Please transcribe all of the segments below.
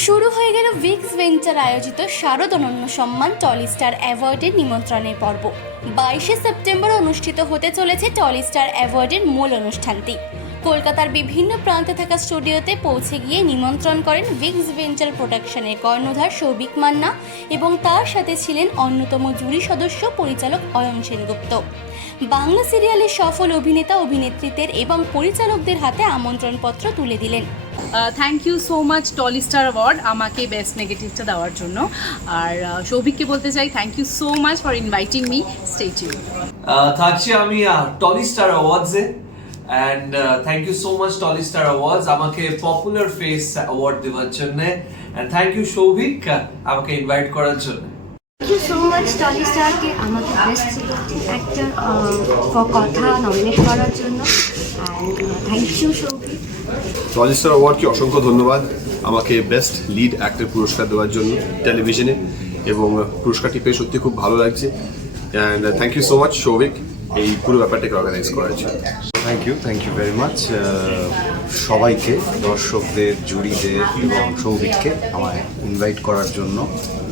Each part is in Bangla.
শুরু হয়ে গেল উইকস ভেঞ্চার আয়োজিত শারদ অনন্য সম্মান টলি স্টার অ্যাওয়ার্ডের নিমন্ত্রণের পর্ব। 22শে সেপ্টেম্বর অনুষ্ঠিত হতে চলেছে টলি স্টার অ্যাওয়ার্ডের মূল অনুষ্ঠানটি। কলকাতার বিভিন্ন প্রান্তে থাকা স্টুডিওতে পৌঁছে গিয়ে নিমন্ত্রণ করেন উইকস ভেঞ্চার প্রোডাকশনের কর্ণধার সৌভিক মান্না এবং তার সাথে ছিলেন অন্যতম জুরি সদস্য পরিচালক অয়ন সেনগুপ্ত। বাংলা সিরিয়ালের সফল অভিনেতা অভিনেত্রীদের এবং পরিচালকদের হাতে আমন্ত্রণপত্র তুলে দিলেন। Thank you so much Tolly star award আমাকে বেস্ট নেগেটিভটা দেওয়ার জন্য। আর সৌভিককে বলতে চাই thank you so much for inviting me. Stay tune. থাকছি আমি টলি স্টার অ্যাওয়ার্ডসে and thank you so much Tolly star awards আমাকে পপুলার ফেস অ্যাওয়ার্ড দেওয়ার জন্য, অ্যান্ড থ্যাংক ইউ সৌভিক আমাকে ইনভাইট করার জন্য। Thank you so much Tolly স্টারকে আমাকে বেস্ট সাপোর্টিং অ্যাক্টর ফর কথা নমিনেট করার জন্য, and thank you Souvik. Tolly star অ্যাওয়ার্ডকে অসংখ্য ধন্যবাদ আমাকে বেস্ট লিড অ্যাক্টর পুরস্কার দেওয়ার জন্য টেলিভিশনে, এবং পুরস্কারটি পেয়ে সত্যি খুব ভালো লাগছে। And thank you so much Souvik এই পুরো ব্যাপারটাকে অর্গানাইজ করার জন্য। থ্যাংক ইউ ভেরি মাচ সবাইকে, দর্শকদের, জুরিদের এবং সৌভিককে আমায় ইনভাইট করার জন্য।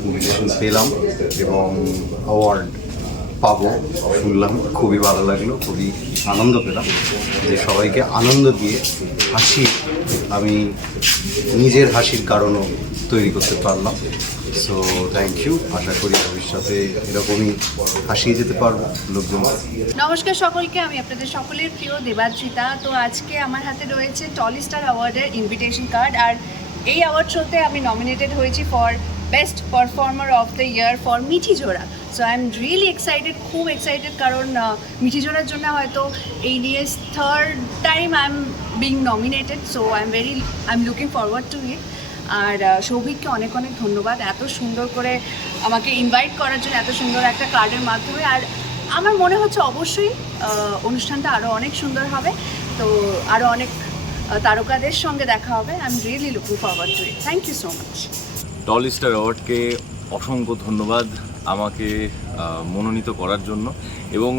ইনভিটেশন পেলাম এবং অ্যাওয়ার্ড পাবো শুনলাম, খুবই ভালো লাগলো, খুবই আনন্দ পেলাম যে সবাইকে আনন্দ দিয়ে হাসি, আমি নিজের হাসির কারণও তৈরি করতে পারলাম। সো থ্যাংক ইউ, আশা করি ভবিষ্যতে এরকমই হাসিয়ে যেতে পারবো লোকজন। নমস্কার সকলকে, আমি আপনাদের সকলের প্রিয় দেবাদ্রিতা। তো আজকে আমার হাতে রয়েছে টলি স্টার অ্যাওয়ার্ডের ইনভিটেশন কার্ড, আর এই অ্যাওয়ার্ড শোতে আমি নমিনেটেড হয়েছি for best performer of the year for Mithi Jora. So I am really excited, খুব এক্সাইটেড, কারণ মিঠি জোড়ার জন্য হয়তো এই নিয়ে third time I am being nominated. So I am looking forward to it. আর সৌভিককে অনেক অনেক ধন্যবাদ এত সুন্দর করে আমাকে ইনভাইট করার জন্য, এত সুন্দর একটা কার্ডের মাধ্যমে। আর আমার মনে হচ্ছে অবশ্যই অনুষ্ঠানটা আরও অনেক সুন্দর হবে, তো আরও অনেক তারকাদের সঙ্গে দেখা হবে। I am really looking forward to it. Thank you so much. Tolly star অ্যাওয়ার্ডকে অসংখ্য ধন্যবাদ আমাকে মনোনীত করার জন্য, এবং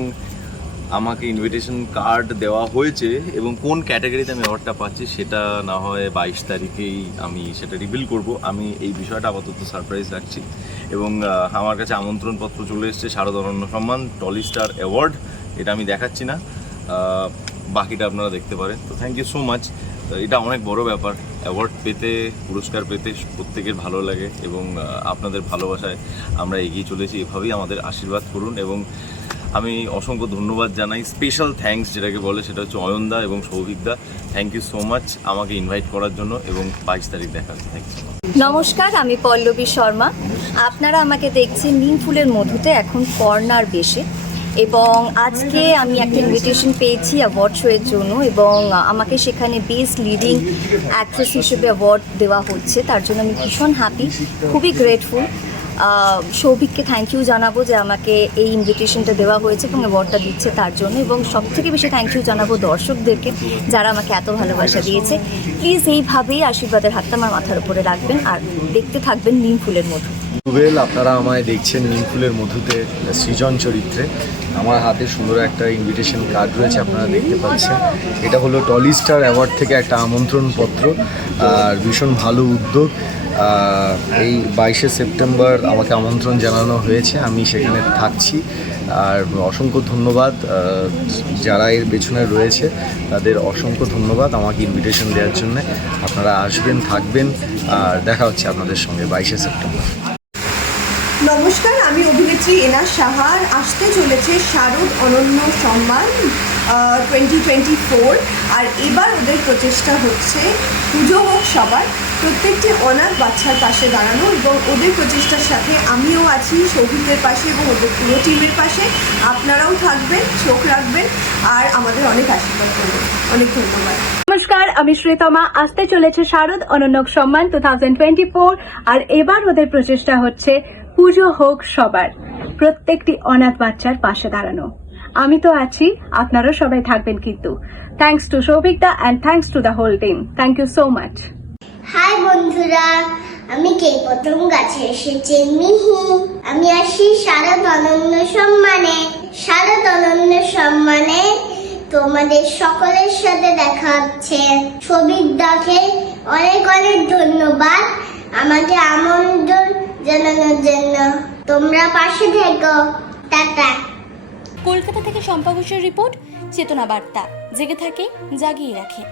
আমাকে ইনভিটেশন কার্ড দেওয়া হয়েছে, এবং কোন ক্যাটাগরিতে আমি অ্যাওয়ার্ডটা পাচ্ছি সেটা না হয় 22 তারিখেই আমি সেটা রিভিল করব। আমি এই বিষয়টা আপাতত সারপ্রাইজ রাখছি, এবং আমার কাছে আমন্ত্রণপত্র চলে এসেছে শারদ অনন্য সম্মান টলি স্টার অ্যাওয়ার্ড, এটা আমি দেখাচ্ছি না, বাকিটা আপনারা দেখতে পারেন। তো থ্যাংক ইউ সো মাচ। এটা অনেক বড় ব্যাপার, অ্যাওয়ার্ড পেতে, পুরস্কার পেতে প্রত্যেকের ভালো লাগে, এবং আপনাদের ভালোবাসায় আমরা এগিয়ে চলেছি। এভাবেই আমাদের আশীর্বাদ করুন, এবং আমি অসংখ্য ধন্যবাদ জানাই। স্পেশাল থ্যাঙ্কস যেটাকে বলে সেটা হচ্ছে অয়নদা এবং সৌভিকদা। থ্যাংক ইউ সো মাচ আমাকে ইনভাইট করার জন্য, এবং 22 তারিখ দেখা হবে। Thank you so much. নমস্কার, আমি পল্লবী শর্মা। আপনারা আমাকে দেখছেন নিম ফুলের মধুতে, এখন কর্নার বেশে, এবং আজকে আমি একটা ইনভিটেশন পেয়েছি অ্যাওয়ার্ড শোয়ের জন্য, এবং আমাকে সেখানে বেস্ট লিডিং অ্যাক্ট্রেস হিসেবে অ্যাওয়ার্ড দেওয়া হচ্ছে। তার জন্য আমি ভীষণ হ্যাপি, খুবই গ্রেটফুল। সৌভিককে থ্যাংক ইউ জানাবো যে আমাকে এই ইনভিটেশনটা দেওয়া হয়েছে এবং অ্যাওয়ার্ডটা দিচ্ছে তার জন্য, এবং সবথেকে বেশি থ্যাংক ইউ জানাবো দর্শকদেরকে যারা আমাকে এত ভালোবাসা দিয়েছে। প্লিজ এইভাবেই আশীর্বাদের হাতটা আমার মাথার উপরে রাখবেন, আর দেখতে থাকবেন নিম ফুলের মধু। আপনারা আমায় দেখছেন নিম ফুলের মধুতে সৃজন চরিত্রে। আমার হাতে সুন্দর একটা ইনভিটেশন কার্ড রয়েছে, আপনারা দেখতে পাচ্ছেন। এটা হলো টলি স্টার অ্যাওয়ার্ড থেকে একটা আমন্ত্রণপত্র, আর ভীষণ ভালো উদ্যোগ। এই 22শে সেপ্টেম্বর আমাকে আমন্ত্রণ জানানো হয়েছে, আমি সেখানে থাকছি। আর অসংখ্য ধন্যবাদ যারা এর পেছনে রয়েছে, তাদের অসংখ্য ধন্যবাদ আমাকে ইনভিটেশন দেওয়ার জন্য। আপনারা আসবেন, থাকবেন, আর দেখা হচ্ছে আপনাদের সঙ্গে 22শে সেপ্টেম্বর। নমস্কার, আমি অভিনেত্রী এনা সাহার। আসতে চলেছে শারদ অনন্য সম্মান 2024, আর এবার ওদের প্রচেষ্টা হচ্ছে পুজো হোক সবার, প্রত্যেকটি অনাথ বাচ্চার পাশে দাঁড়ানো, এবং ওদের প্রচেষ্টার সাথে আমিও আছি সৌভিকের পাশে এবং ওদের পুরো টিমের পাশে। আপনারাও থাকবেন, চোখ রাখবেন, আর আমাদের অনেক আশীর্বাদ করবেন। অনেক ধন্যবাদ। নমস্কার, আমি শ্রীতমা। আসতে চলেছে শারদ অনন্য সম্মান 2024, আর এবার ওদের প্রচেষ্টা হচ্ছে পুজো হোক সবার, প্রত্যেকটি অনাথ বাচ্চার পাশে দাঁড়ানো। আমি তো আছি, আপনারা সবাই থাকবেন কিন্তু। থ্যাংকস টু সৌভিকদা and thanks to the whole team. Thank you so much. Hi বন্ধুরা, আমি কে প্রথম গাছে এসেছে মিহি। আমি আসি শারদ অনন্য সম্মানে। শারদ অনন্য সম্মানে তোমাদের সকলের সাথে দেখা হচ্ছে। সৌভিকদাকে অনেক অনেক ধন্যবাদ আমাকে আমন্ত্রণ জানানোর জন্য। তোমরা পাশে থেকো। টাটা। কলকাতা থেকে শম্পা ঘোষের রিপোর্ট, চেতনা বার্তা। জেগে থাকে, জাগিয়ে রাখে।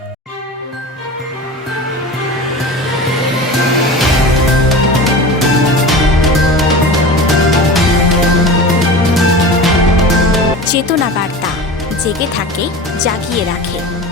চেতনা বার্তা, জেগে থাকে, জাগিয়ে রাখে।